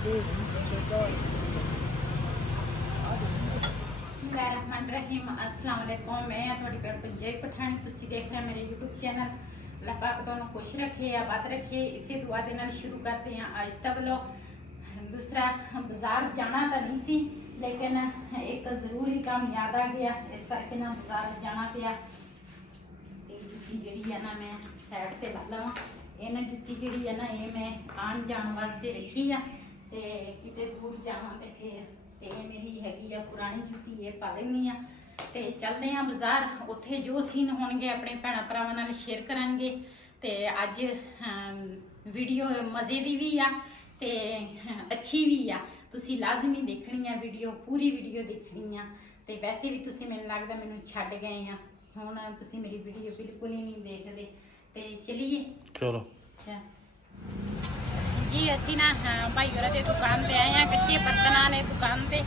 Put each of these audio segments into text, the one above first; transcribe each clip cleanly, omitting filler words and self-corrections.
बिस्मिल्लाहिर्रहमानिर्रहीम अस्सलाम वालेकुम। मैं थोड़ी भैन पंजाबी पठानी, तुसी देख रहे मेरे यूट्यूब चैनल। अल्लाह पाक दोनों खुश रखे, आबाद रखे। इसी दुआ के नाल शुरू करते हैं आज का व्लॉग। दूसरा बाजार जाना तो नहीं सी, लेकिन एक जरूरी काम याद आ गया, इस करके ना बाजार जाना पिया। जुत्ती जी है ना मैं साइड से ला लवा। इन्हें जुत्ती जी है ना ये मैं आन जान वास्ते रखी है, तो किते दूर जावा तो फिर ते मेरी हैगी आ पुरानी जुत्ती ये पा लैनी आ। ते चलते हैं बाजार, उत्थे जो सीन होणगे अपने भैन भरावां नाल शेयर करांगे। ते अज वीडियो मज़े दी भी आ ते अच्छी भी आ, तुसी लाजमी देखनी है वीडियो, पूरी वीडियो देखनी आ। ते वैसे भी तुसी मैनूं लगदा मैनूं छड्ड गए आ, हुण तुसी मेरी वीडियो बिल्कुल ही नहीं देखदे। ते चलिए चलो जी। असी ना भाई होरां दी दुकान ते आए हैं, कच्चे बर्तनां ने दुकान ते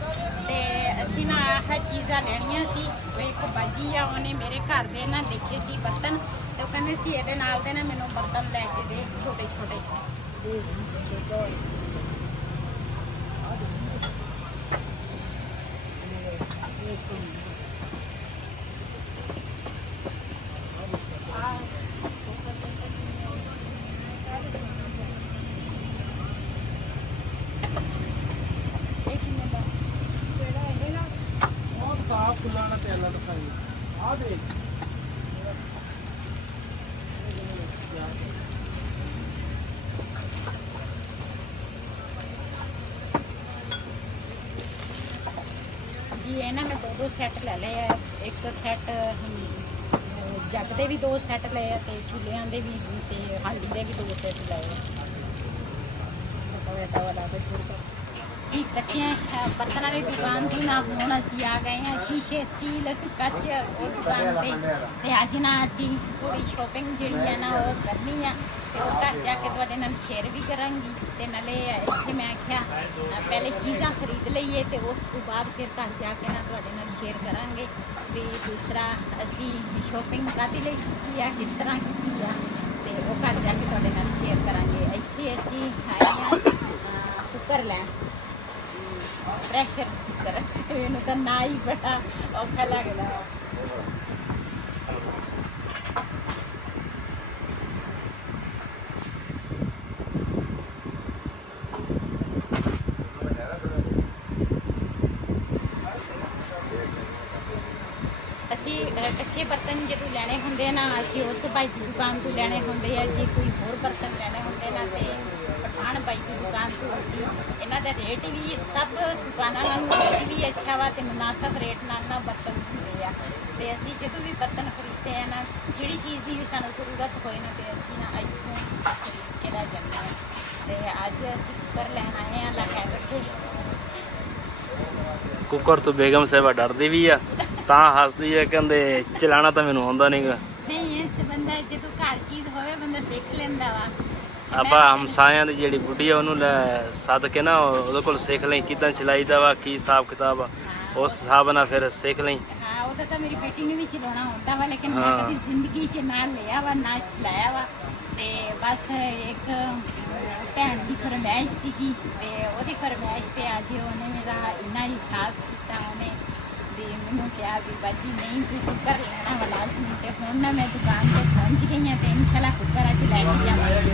असी ना आह चीज़ां लैणियां सी। एक बाजी आ उन्हें मेरे घर दे ना देखे सी बर्तन, ते ओह कहंदे सी इहदे नाल दे ना मैनूं बर्तन लैके दे छोटे छोटे। जी ये ना मैं दो सैट ले ले है। एक सैट जग के भी 2 सैट ले, तो चूल्हियां के भी, तो हांडी के भी 2 सैट ले। जी कच्चे बर्तनों की दुकान थी ना, हुण असी आ गए हैं शीशे स्टील कच वो दुकान पे। अज ना असी थोड़ी शॉपिंग जी है ना वो करनी है, तो घर जाके तुहाडे नाल शेयर भी करांगी। तो नाले इत्थे मैं आख्या पहले चीज़ां खरीद लईए, तो उस तो बाद फिर घर जाके ना तुहाडे नाल शेयर करांगे भी दूसरा असी शॉपिंग काहदे लई कीती आ, किस तरह कीती आ, ते वो घर जाके तुहाडे नाल शेयर करांगे। इत्थे असी आए हैं कुकर लैण, प्रेशर कुकर। मैनूं तां ना ही बड़ा औखा लगदा। ਅਸੀਂ ਕੱਚੇ ਬਰਤਨ ਜਦੋਂ ਲੈਣੇ ਹੁੰਦੇ ਨਾ, ਅਸੀਂ ਉਸ ਭਾਈ ਦੀ ਦੁਕਾਨ ਤੋਂ ਲੈਣੇ ਹੁੰਦੇ ਆ। ਜੇ ਕੋਈ ਹੋਰ ਬਰਤਨ ਲੈਣੇ ਹੁੰਦੇ ਨਾ, ਤੇ ਪਠਾਨ ਭਾਈ ਦੀ ਦੁਕਾਨ ਤੋਂ ਅਸੀਂ ਇਹਨਾਂ ਦਾ ਰੇਟ ਵੀ ਸਭ ਦੁਕਾਨਾਂ ਨਾਲੋਂ ਰੇਟ ਵੀ ਅੱਛਾ ਵਾ, ਤੇ ਮੁਨਾਸਬ ਰੇਟ ਨਾਲ ਨਾ ਬਰਤਨ ਹੁੰਦੇ ਆ। ਤੇ ਅਸੀਂ ਜਦੋਂ ਵੀ ਬਰਤਨ ਖਰੀਦਦੇ ਆ ਨਾ, ਜਿਹੜੀ ਚੀਜ਼ ਦੀ ਵੀ ਸਾਨੂੰ ਜ਼ਰੂਰਤ ਹੋਏ ਨਾ, ਤੇ ਅਸੀਂ ਨਾ ਇੱਥੋਂ ਖਰੀਦ ਕੇ ਲੈ ਜਾਂਦੇ ਹਾਂ। ਤੇ ਅੱਜ ਅਸੀਂ ਕੁੱਕਰ ਲੈਣ ਆਏ ਆ, ਲਾ ਕੇ ਰੱਖੇ। ਕੁੱਕਰ ਤੋਂ ਬੇਗਮ ਸਾਹਿਬਾ ਡਰਦੀ ਵੀ ਆ, ਤਾਂ ਹੱਸਦੀ ਹੈ, ਕਹਿੰਦੇ ਚਲਾਣਾ ਤਾਂ ਮੈਨੂੰ ਆਉਂਦਾ ਨਹੀਂਗਾ। ਨਹੀਂ ਇਸ ਬੰਦਾ ਜਦੋਂ ਘਰ ਚੀਜ਼ ਹੋਵੇ ਬੰਦਾ ਸਿੱਖ ਲੈਂਦਾ ਵਾ। ਆਪਾਂ ਹਮਸਾਇਆਂ ਦੀ ਜਿਹੜੀ ਬੁੱਢੀ ਆ ਉਹਨੂੰ ਲੈ ਸੱਦ ਕੇ ਨਾ ਉਹਦੇ ਕੋਲ ਸਿੱਖ ਲਈ ਕਿੱਦਾਂ ਚਲਾਈਦਾ ਵਾ, ਕੀ ਹਿਸਾਬ ਕਿਤਾਬ ਆ, ਉਸ ਹਿਸਾਬ ਨਾਲ ਫਿਰ ਸਿੱਖ ਲਈ। ਹਾਂ ਉਹਦਾ ਤਾਂ ਮੇਰੀ ਬੇਟੀ ਨੇ ਵੀ ਚਲਾਉਣਾ ਹੁੰਦਾ ਵਾ, ਲੇਕਿਨ ਮੈਂ ਕਦੀ ਜ਼ਿੰਦਗੀ 'ਚ ਨਾ ਲਿਆ ਵਾ ਨਾ ਚਲਾਇਆ ਵਾ। ਤੇ ਬਸ ਇੱਕ ਭੈਣ ਦੀ ਫਰਮਾਇਸ਼ ਸੀਗੀ, ਤੇ ਉਹਦੀ ਫਰਮਾਇਸ਼ ਤੇ ਅੱਜ ਉਹਨੇ ਮੇਰਾ ਇੰਨਾ ਹੀ ਸਾਥ ਕੀਤਾ। ਉਹਨੇ ਵੀ ਮੈਨੂੰ ਕਿਹਾ ਵੀ ਬਾਜੀ ਨਹੀਂ ਤੂੰ ਕੁੱਕਰ ਲੈਣਾ ਵਾ ਲਾਜ਼ਮੀ। ਤੇ ਹੁਣ ਨਾ ਮੈਂ ਦੁਕਾਨ 'ਤੇ ਪਹੁੰਚ ਗਈ ਹਾਂ, ਤੇ ਇਨਸ਼ਾਅੱਲਾ ਕੁੱਕਰ ਅੱਜ ਲੈ ਕੇ ਜਾਵਾਂਗੀ।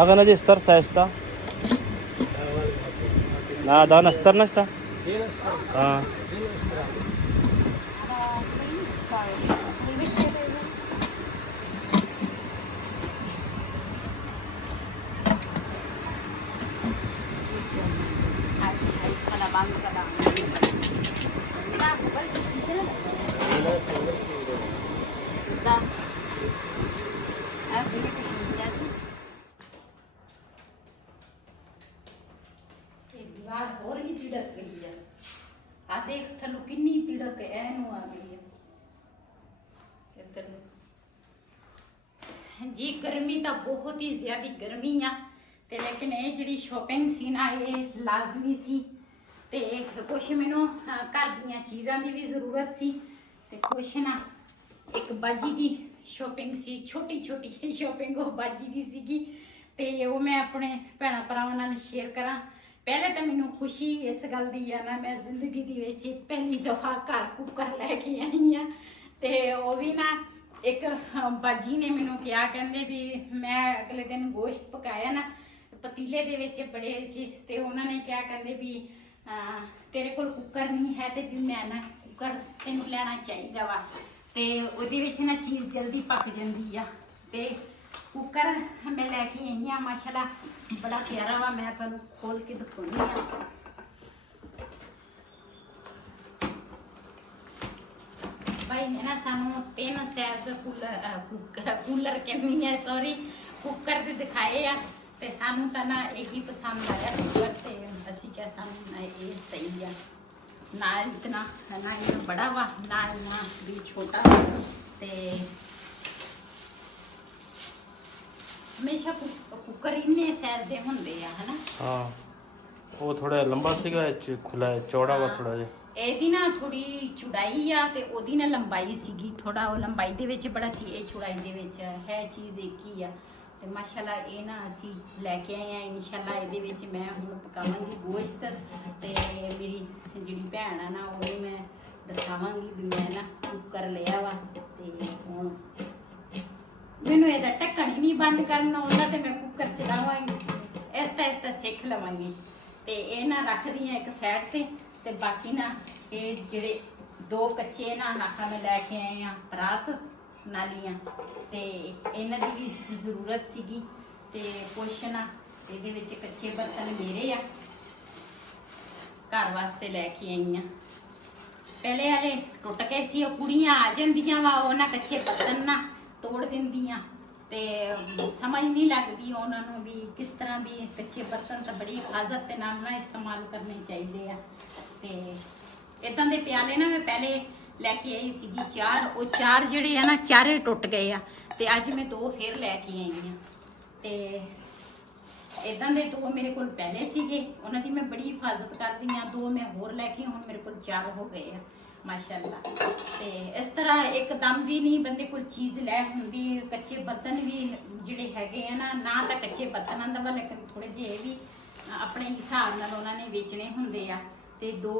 Aga na di star sa esta. Na da na star na sta. Ah. और भी तिड़क गई है, आ देख थलू किन्नी तिड़क एनू आ गई है। जी गर्मी तो बहुत ही ज़्यादा गर्मी आ ते लेकिन ये जी शॉपिंग सी ना ये लाजमी सी ते कुछ मैनू घर दी चीज़ों की भी ज़रूरत सी ते कुछ ना एक बाजी की शॉपिंग सी छोटी छोटी शॉपिंग वो बाजी की सीगी ते वो मैं अपने भैन भरावां नाल शेयर करा। पहले तो मैनू खुशी इस गल दी है ना मैं जिंदगी दी विच पहली दफा घर कुकर लैके आई हाँ ते वो भी ना एक बाजी ने मैनू क्या कहते भी मैं अगले दिन गोश्त पकाया ना पतीले दे विच बड़े ते उन्होंने क्या कहते भी तेरे कोल कुकर नहीं है ते भी मैं ना कुकर तेनू लेना चाहिए वा ते उहदे विच ना चीज़ जल्दी पक जाती आ ते कुकर मैं लैके आई हाँ माशाल्लाह बड़ा प्यारा वा मैं तुहानू खोल के दिखाउंदी हाँ। भाई ने ना सानू 3 साइज कूलर कहनी है सॉरी कुकर ते दिखाए आ ते सानू तो ना यही पसंद आया कुकर ते असी क्या सानू ना ये सही आ ना इतना ना इतना बड़ा वा ना इतना भी छोटा ते हमेशा कुकर इन्ने साइज दे हुंदे आ है ना। हाँ वो थोड़ा लंबा सीगा खुला चौड़ा वा थोड़ा जिहा ਇਹਦੀ ਨਾ ਥੋੜੀ ਚੌੜਾਈ ਆ ਤੇ ਉਹਦੀ ਨਾ ਲੰਬਾਈ ਸੀਗੀ ਥੋੜਾ ਉਹ ਲੰਬਾਈ ਦੇ ਵਿੱਚ ਬੜਾ ਸੀ ਇਹ ਚੌੜਾਈ ਦੇ ਵਿੱਚ ਹੈ ਚੀਜ਼ ਇੱਕ ਹੀ ਆ ਤੇ ਮਾਸ਼ਾਅੱਲਾ ਇਹ ਨਾ ਅਸੀਂ ਲੈ ਕੇ ਆਏ ਆ ਇਨਸ਼ਾਅੱਲਾ ਇਹਦੇ ਵਿੱਚ ਮੈਂ ਹੁਣ ਪਕਾਵਾਂਗੀ ਗੋਸ਼ਤ ਤੇ ਮੇਰੀ ਜਿਹੜੀ ਭੈਣ ਆ ਨਾ ਉਹਨੂੰ ਮੈਂ ਦਿਖਾਵਾਂਗੀ ਵੀ ਮੈਂ ਨਾ ਕੁੱਕਰ ਲਿਆ ਵਾ ਤੇ ਹੁਣ ਮੈਨੂੰ ਇਹਦਾ ਢੱਕਣ ਹੀ ਨਹੀਂ ਬੰਦ ਕਰਨਾ ਆਉਂਦਾ ਤੇ ਮੈਂ ਕੁੱਕਰ ਚਲਾਵਾਂਗੀ ਇਸ ਤਰ੍ਹਾਂ ਸਿੱਖ ਲਵਾਂਗੀ ਤੇ ਇਹ ਨਾ ਰੱਖਦੀ ਆ ਇੱਕ ਸਾਈਡ ਤੇ बाकी ना ये जिहड़े 2 कच्चे ना नाखा में लैके आए हैं परात नालियां ते इन्हां दी भी जरूरत सीगी ते कुछ ना इहदे विच कच्चे बर्तन मेरे आ घर वास्ते लैके आई हाँ। पहले वाले टुट गए सी कुड़ियां आ जांदियां वा उन्हां कच्चे बर्तन ना तोड़ दिंदियां ते समझ नहीं लगती उन्होंने भी किस तरह भी कच्चे बर्तन तो बड़ी हिफाजत के नाल ना इस्तेमाल करने चाहिए आ ते इदां दे प्याले ना मैं पहले लैके आई सीगी 4 वो 4 जिहड़े आ ना चारे टुट गए आ ते अज मैं 2 फिर लैके आई हाँ ते इदां दे 2 मेरे कोल पहले सीगे उन्हां दी मैं बड़ी हिफाजत करदी हाँ 2 मैं होर लैके हुण मेरे कोल 4 हो गए आ माशाअल्लाह ते इस तरह एकदम भी नहीं बंदे कोल चीज़ लै हुंदी कच्चे बर्तन भी जिहड़े हैगे आ ना तो कच्चे बर्तनां दा वा लेकिन थोड़े जिहे भी अपने हिसाब नाल उन्होंने बेचने हुंदे आ ते 2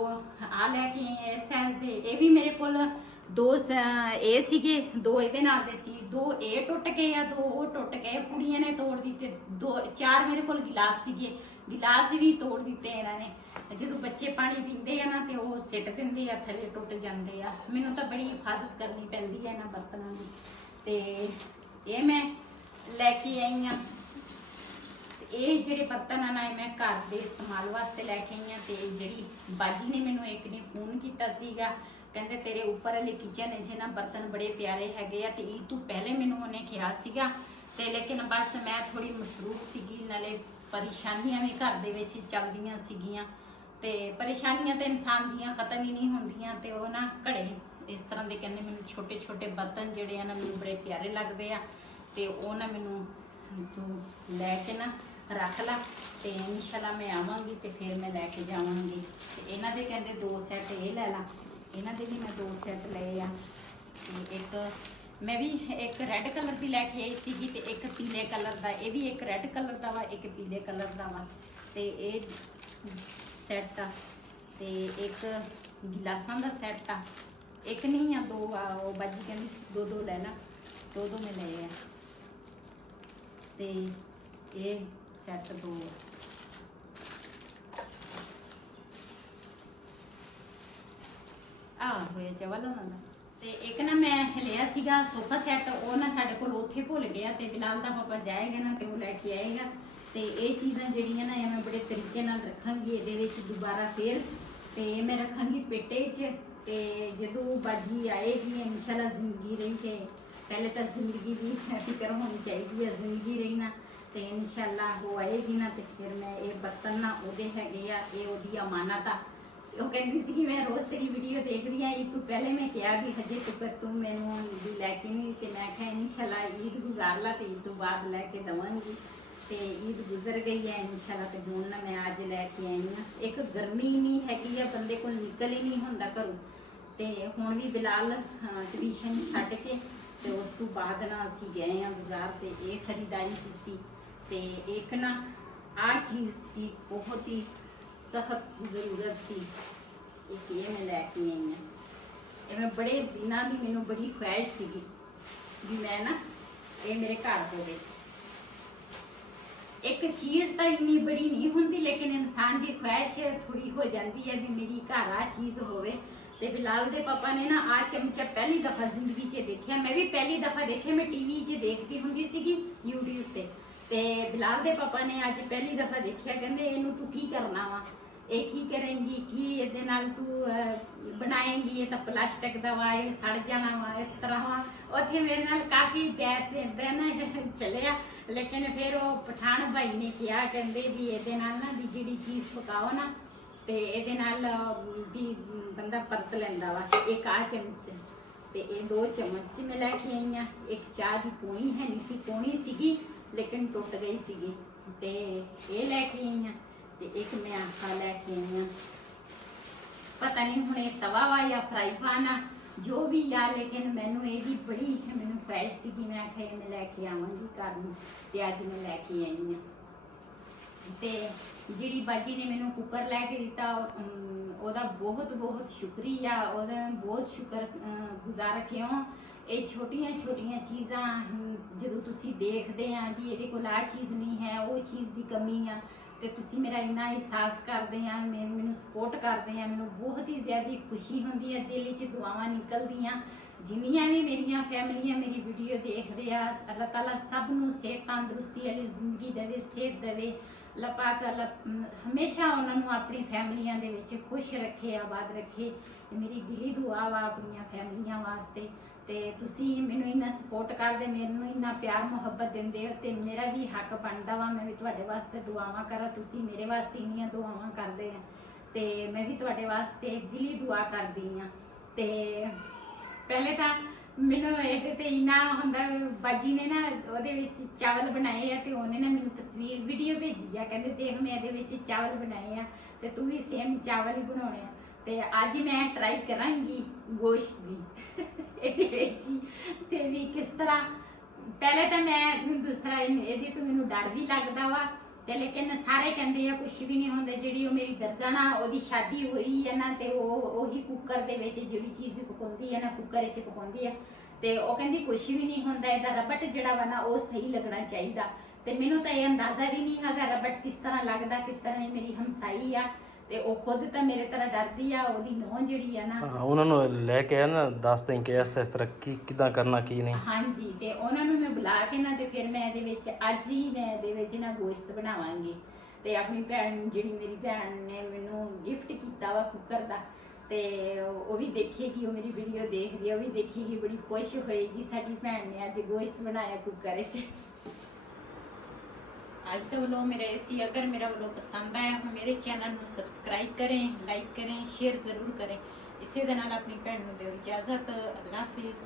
आ लैके इस साइज दे ये भी मेरे कोल 2 ए सीगे 2 इहदे नाल दे सी 2 ए टुट गए आ 2 वो टुट गए कुड़ियां ने तोड़ दिते 4 मेरे कोल गिलास सीगे गिलास भी तोड़ दिते इन्होंने जो बच्चे पानी पींदे आ ना ते वो सिट दिंदे आ थले टुट जांदे आ मैनूं तां बड़ी हिफाजत करनी पैंदी है इन्हां बर्तनां दी ते ये मैं लैके आई हाँ। ये जिहड़े बर्तन आ ना मैं घर दे इस्तेमाल वास्ते लैके आई हाँ ते जिहड़ी बाजी ने मैनूं एक ने फोन कीता सीगा कहंदे तेरे उपर वाले किचन च ना बर्तन बड़े प्यारे हैगे आ ते ईद तो पहले मैनूं उन्हें कहा सीगा ते लेकिन बस मैं थोड़ी मसरूफ सीगी नाले परेशानियां भी घर दे विच चलदियां सीगियां ते परेशानियां तो इंसान दियां खत्म ही नहीं होंदियां ते वो ना घड़े इस तरह के कहंदे मैनूं छोटे छोटे बर्तन जिहड़े आ ना मैनूं बड़े प्यारे लगदे आ ते वो ना मैनूं तू लैके ना रख ला ते इंशाल्लाह मैं आवांगी ते फिर मैं लैके जावांगी ते इन्हां दे कहंदे 2 सैट ये लै ला इन्हां दे भी मैं 2 सैट लए आ ते एक मैं भी एक रेड कलर की लैके आई सीगी ते एक पीले कलर का ये भी एक रेड कलर का वा एक पीले कलर का वा ते ये सैट आ ते एक गिलासां दा सैट आ एक नहीं आ 2 आ वो बाजी कहंदी 2 लेना 2 मैं लए आ ते ये सैट 2 आ होया चावल होना दा ते एक ना मैं लिया सीगा सोफा सैट वो ना साडे कोल उत्थे भुल गया ते बिलाल दा पापा जाएगा ना ते वो लैके आएगा ते ये चीज़ां जिहड़ियां ना मैं बड़े तरीके नाल रखांगी इहदे विच दोबारा फिर ते मैं रखांगी पेटे च ते जदों बाजी आएगी इंशाल्लाह जिंदगी रही के पहले तो जिंदगी की फिक्र होनी चाहिए है जिंदगी रही ना तो इंशाल्लाह वो आएगी ना तो फिर मैं ये बर्तन ना ओदे हैगे आ ये ओदी अमानत आ ਉਹ ਕਹਿੰਦੀ ਸੀ ਕਿ ਮੈਂ ਰੋਜ਼ ਤੇਰੀ ਵੀਡੀਓ ਦੇਖਦੀ ਆ। ਈਦ ਤੋਂ ਪਹਿਲੇ ਮੈਂ ਕਿਹਾ ਵੀ ਹਜੇ ਤੱਕ ਤੂੰ ਮੈਨੂੰ ਵੀ ਲੈ ਕੇ ਨਹੀਂ, ਤੇ ਮੈਂ ਕਿਹਾ ਇਨਸ਼ਾਅੱਲਾ ਈਦ ਗੁਜ਼ਾਰ ਲਾ ਤੇ ਈਦ ਤੋਂ ਬਾਅਦ ਲੈ ਕੇ ਦਵਾਂਗੀ। ਤੇ ਈਦ ਗੁਜ਼ਰ ਗਈ ਹੈ ਇਨਸ਼ਾਅੱਲਾ, ਤੇ ਹੁਣ ਨਾ ਮੈਂ ਅੱਜ ਲੈ ਕੇ ਆਈ ਹਾਂ। ਇੱਕ ਗਰਮੀ ਨਹੀਂ ਹੈਗੀ ਆ, ਬੰਦੇ ਕੋਲ ਨਿਕਲ ਹੀ ਨਹੀਂ ਹੁੰਦਾ ਘਰੋਂ। ਤੇ ਹੁਣ ਵੀ ਬਿਲਾਲ ਟਿਊਸ਼ਨ ਛੱਡ ਕੇ ਤੇ ਉਸ ਤੋਂ ਬਾਅਦ ਨਾ ਅਸੀਂ ਗਏ ਆ ਬਾਜ਼ਾਰ ਤੇ ਇਹ ਖਰੀਦਾਰੀ ਕੀਤੀ। ਤੇ ਇੱਕ ਨਾ ਆ ਚੀਜ਼ ਦੀ ਬਹੁਤ ਹੀ ਸਖਤ ਜ਼ਰੂਰਤ ਸੀ, ਇੱਕ ਇਹ ਮੈਂ ਲੈ ਕੇ ਆਈ ਹਾਂ। ਇਹ ਮੈਂ ਬੜੇ ਦਿਨਾਂ ਦੀ ਮੈਨੂੰ ਬੜੀ ਖੁਆਇਸ਼ ਸੀਗੀ ਵੀ ਮੈਂ ਨਾ ਇਹ ਮੇਰੇ ਘਰ ਹੋਵੇ। ਇੱਕ ਚੀਜ਼ ਤਾਂ ਇੰਨੀ ਬੜੀ ਨਹੀਂ ਹੁੰਦੀ, ਲੇਕਿਨ ਇਨਸਾਨ ਦੀ ਖੁਆਇਸ਼ ਥੋੜੀ ਹੋ ਜਾਂਦੀ ਹੈ ਵੀ ਮੇਰੀ ਘਰ ਆ ਚੀਜ਼ ਹੋਵੇ। ਤੇ ਬਿਲਾਲ ਦੇ ਪਾਪਾ ਨੇ ਨਾ ਆ ਚਮਚਾ ਪਹਿਲੀ ਦਫਾ ਜ਼ਿੰਦਗੀ 'ਚ ਦੇਖਿਆ। ਮੈਂ ਵੀ ਪਹਿਲੀ ਦਫਾ ਦੇਖਿਆ, ਮੈਂ ਟੀਵੀ 'ਚ ਦੇਖਦੀ ਹੁੰਦੀ ਸੀਗੀ YouTube ਤੇ ਬਿਲਾਲ ਦੇ ਪਾਪਾ ਨੇ ਅੱਜ ਪਹਿਲੀ ਦਫਾ ਦੇਖਿਆ। ਕਹਿੰਦੇ ਇਹਨੂੰ ਤੂੰ ਕੀ ਕਰਨਾ ਵਾ, ਇਹ ਕੀ ਕਰੇਂਗੀ, ਕੀ ਇਹਦੇ ਨਾਲ ਤੂੰ ਬਣਾਏਂਗੀ, ਇਹ ਤਾਂ ਪਲਾਸਟਿਕ ਦਾ ਵਾ, ਇਹ ਸੜ ਜਾਣਾ ਵਾ, ਇਸ ਤਰ੍ਹਾਂ ਵਾ। ਉੱਥੇ ਮੇਰੇ ਨਾਲ ਕਾਫੀ ਬਹਿਸ ਇਦਾਂ ਨਾ ਚੱਲਿਆ, ਲੇਕਿਨ ਫਿਰ ਉਹ ਪਠਾਨ ਭਾਈ ਨੇ ਕਿਹਾ, ਕਹਿੰਦੇ ਵੀ ਇਹਦੇ ਨਾਲ ਨਾ ਵੀ ਜਿਹੜੀ ਚੀਜ਼ ਪਕਾਓ ਨਾ ਤੇ ਇਹਦੇ ਨਾਲ ਵੀ ਬੰਦਾ ਪਰਤ ਲੈਂਦਾ ਵਾ। ਇੱਕ ਆ ਚਮਚ ਤੇ ਇਹ 2 ਚਮਚ ਮੈਂ ਲੈ ਕੇ ਆਈ ਆ। ਇੱਕ ਚਾਹ ਦੀ ਪੂਣੀ ਹੈ ਨਹੀਂ ਸੀ, ਪੂਣੀ ਸੀਗੀ ਲੇਕਿਨ ਟੁੱਟ ਗਈ ਸੀਗੀ, ਤੇ ਇਹ ਲੈ ਕੇ ਆਈ ਆ। ਤੇ ਇੱਕ ਮੈਂ ਆਖਾ ਲੈ ਕੇ ਆਈ ਆ, ਪਤਾ ਨਹੀਂ ਹੁਣ ਇਹ ਤਵਾ ਵਾ ਜਾਂ ਫਰਾਈ ਪਾਨ ਆ, ਜੋ ਵੀ ਆ, ਲੇਕਿਨ ਮੈਨੂੰ ਇਹਦੀ ਬੜੀ ਮੈਨੂੰ ਖੁਆਇਸ਼ ਸੀਗੀ। ਮੈਂ ਆਖਿਆ ਮੈਂ ਲੈ ਕੇ ਆਵਾਂਗੀ ਘਰ ਨੂੰ, ਤੇ ਅੱਜ ਮੈਂ ਲੈ ਕੇ ਆਈ ਆ। ਤੇ ਜਿਹੜੀ ਬਾਜੀ ਨੇ ਮੈਨੂੰ ਕੁੱਕਰ ਲੈ ਕੇ ਦਿੱਤਾ ਉਹਦਾ ਬਹੁਤ ਬਹੁਤ ਸ਼ੁਕਰੀਆ, ਉਹਦਾ ਬਹੁਤ ਸ਼ੁਕਰ ਗੁਜ਼ਾਰ। ਕਿਉਂ ਇਹ ਛੋਟੀਆਂ ਛੋਟੀਆਂ ਚੀਜ਼ਾਂ ਜਦੋਂ ਤੁਸੀਂ ਦੇਖਦੇ ਆ ਵੀ ਇਹਦੇ ਕੋਲ ਆ ਚੀਜ਼ ਨਹੀਂ ਹੈ, ਉਹ ਚੀਜ਼ ਦੀ ਕਮੀ ਆ, ਤੇ ਤੁਸੀਂ ਮੇਰਾ ਇੰਨਾ ਅਹਿਸਾਸ ਕਰਦੇ ਆ, ਮੈਨੂੰ ਸਪੋਰਟ ਕਰਦੇ ਆ, ਮੈਨੂੰ ਬਹੁਤ ਹੀ ਜ਼ਿਆਦਾ ਖੁਸ਼ੀ ਹੁੰਦੀ ਹੈ, ਦਿਲ 'ਚ ਦੁਆਵਾਂ ਨਿਕਲਦੀਆਂ। ਜਿੰਨੀਆਂ ਵੀ ਮੇਰੀਆਂ ਫੈਮਲੀਆਂ ਮੇਰੀ ਵੀਡੀਓ ਦੇਖਦੇ ਆ, ਅੱਲਾਹ ਤਾਲਾ ਸਭ ਨੂੰ ਸਿਹਤ ਤੰਦਰੁਸਤੀ ਵਾਲੀ ਜ਼ਿੰਦਗੀ ਦੇਵੇ, ਸਿਹਤ ਦੇਵੇ। ਅੱਲਾਹ ਪਾਕ ਹਮੇਸ਼ਾ ਉਹਨਾਂ ਨੂੰ ਆਪਣੀ ਫੈਮਲੀਆਂ ਦੇ ਵਿੱਚ ਖੁਸ਼ ਰੱਖੇ, ਆਬਾਦ ਰੱਖੇ। ਮੇਰੀ ਦਿਲੀ ਦੁਆ ਵਾ ਆਪਣੀਆਂ ਫੈਮਲੀਆਂ ਵਾਸਤੇ। ਤੇ ਤੁਸੀਂ ਮੈਨੂੰ ਇੰਨਾ ਸਪੋਰਟ ਕਰਦੇ, ਮੈਨੂੰ ਇੰਨਾ ਪਿਆਰ ਮੁਹੱਬਤ ਦਿੰਦੇ ਹੋ, ਤੇ ਮੇਰਾ ਵੀ ਹੱਕ ਬਣਦਾ ਵਾ ਮੈਂ ਵੀ ਤੁਹਾਡੇ ਵਾਸਤੇ ਦੁਆਵਾਂ ਕਰਾਂ। ਤੁਸੀਂ ਮੇਰੇ ਵਾਸਤੇ ਇੰਨੀਆਂ ਦੁਆਵਾਂ ਕਰਦੇ ਆ, ਤੇ ਮੈਂ ਵੀ ਤੁਹਾਡੇ ਵਾਸਤੇ ਦਿਲੀ ਦੁਆ ਕਰਦੀ ਆ। ਤੇ ਪਹਿਲੇ ਤਾਂ ਮੈਨੂੰ ਇਹਦੇ ਤੇ ਇੰਨਾ ਹੁੰਦਾ, ਬਾਜੀ ਨੇ ਨਾ ਉਹਦੇ ਵਿੱਚ ਚਾਵਲ ਬਣਾਏ ਆ, ਤੇ ਉਹਨੇ ਨਾ ਮੈਨੂੰ ਤਸਵੀਰ ਵੀਡੀਓ ਭੇਜੀ ਆ, ਕਹਿੰਦੇ ਦੇਖ ਮੈਂ ਇਹਦੇ ਵਿੱਚ ਚਾਵਲ ਬਣਾਏ ਆ, ਤੇ ਤੂੰ ਵੀ ਸੇਮ ਚਾਵਲ ਹੀ ਬਣਾਉਣੇ ਆ। ਤੇ ਅੱਜ ਮੈਂ ਟਰਾਈ ਕਰਾਂਗੀ ਗੋਸ਼ਤ ਦੀ ਇਹਦੇ ਵਿੱਚ ਹੀ, ਤੇ ਵੀ ਕਿਸ ਤਰ੍ਹਾਂ। ਪਹਿਲੇ ਤਾਂ ਮੈਂ ਦੂਸਰਾ ਇਹਦੇ ਤੋਂ ਮੈਨੂੰ ਡਰ ਵੀ ਲੱਗਦਾ ਵਾ, ਤੇ ਲੇਕਿਨ ਸਾਰੇ ਕਹਿੰਦੇ ਆ ਕੁਛ ਵੀ ਨਹੀਂ ਹੁੰਦਾ। ਜਿਹੜੀ ਉਹ ਮੇਰੀ ਦਰਜਨਾ ਉਹਦੀ ਸ਼ਾਦੀ ਹੋਈ ਹੈ ਨਾ, ਤੇ ਉਹ ਉਹੀ ਕੁੱਕਰ ਦੇ ਵਿੱਚ ਜਿਹੜੀ ਚੀਜ਼ ਪਕਾਉਂਦੀ ਹੈ ਨਾ, ਕੁੱਕਰ ਵਿੱਚ ਪਕਾਉਂਦੀ ਆ, ਤੇ ਉਹ ਕਹਿੰਦੀ ਕੁਛ ਵੀ ਨਹੀਂ ਹੁੰਦਾ, ਇਹਦਾ ਰਬਟ ਜਿਹੜਾ ਵਾ ਨਾ ਉਹ ਸਹੀ ਲੱਗਣਾ ਚਾਹੀਦਾ। ਤੇ ਮੈਨੂੰ ਤਾਂ ਇਹ ਅੰਦਾਜ਼ਾ ਵੀ ਨਹੀਂ ਹੈਗਾ ਰਬਟ ਕਿਸ ਤਰ੍ਹਾਂ ਲੱਗਦਾ, ਕਿਸ ਤਰ੍ਹਾਂ। ਇਹ ਮੇਰੀ ਹਮਸਾਈ ਆ, ਤੇ ਉਹ ਖੁਦ ਤਾਂ ਮੇਰੇ ਤਰ੍ਹਾਂ ਡਰਦੀ ਆ। ਉਹਦੀ ਨੌਂ ਜਿਹੜੀ ਆ ਨਾ, ਉਹਨਾਂ ਨੂੰ ਲੈ ਕੇ ਆ ਨਾ, ਦੱਸ ਦੇਂ ਕਿ ਇਸ ਤਰ੍ਹਾਂ ਕਿੱਦਾਂ ਕਰਨਾ ਕੀ ਨਹੀਂ। ਹਾਂਜੀ, ਤੇ ਉਹਨਾਂ ਨੂੰ ਮੈਂ ਬੁਲਾ ਕੇ ਨਾ, ਤੇ ਫਿਰ ਮੈਂ ਇਹਦੇ ਵਿੱਚ ਅੱਜ ਹੀ ਮੈਂ ਇਹਦੇ ਵਿੱਚ ਨਾ ਗੋਸ਼ਤ ਬਣਾਵਾਂਗੀ। ਤੇ ਆਪਣੀ ਭੈਣ, ਜਿਹੜੀ ਮੇਰੀ ਭੈਣ ਨੇ ਮੈਨੂੰ ਗਿਫਟ ਕੀਤਾ ਵਾ ਕੁੱਕਰ ਦਾ, ਤੇ ਉਹ ਵੀ ਦੇਖੇਗੀ, ਉਹ ਮੇਰੀ ਵੀਡੀਓ ਦੇਖਦੀ, ਉਹ ਵੀ ਦੇਖੇਗੀ, ਬੜੀ ਖੁਸ਼ ਹੋਏਗੀ ਸਾਡੀ ਭੈਣ ਨੇ ਅੱਜ ਗੋਸ਼ਤ ਬਣਾਇਆ ਕੁੱਕਰ ਵਿੱਚ। आज तो व्लॉग मेरा ऐसी, अगर मेरा व्लॉग पसंद आया तो मेरे चैनल में सब्सक्राइब करें, लाइक करें, शेयर ज़रूर करें। इसे दे नाल अपनी भैन नूं दिओ इजाज़त। अल्लाह हाफिज़।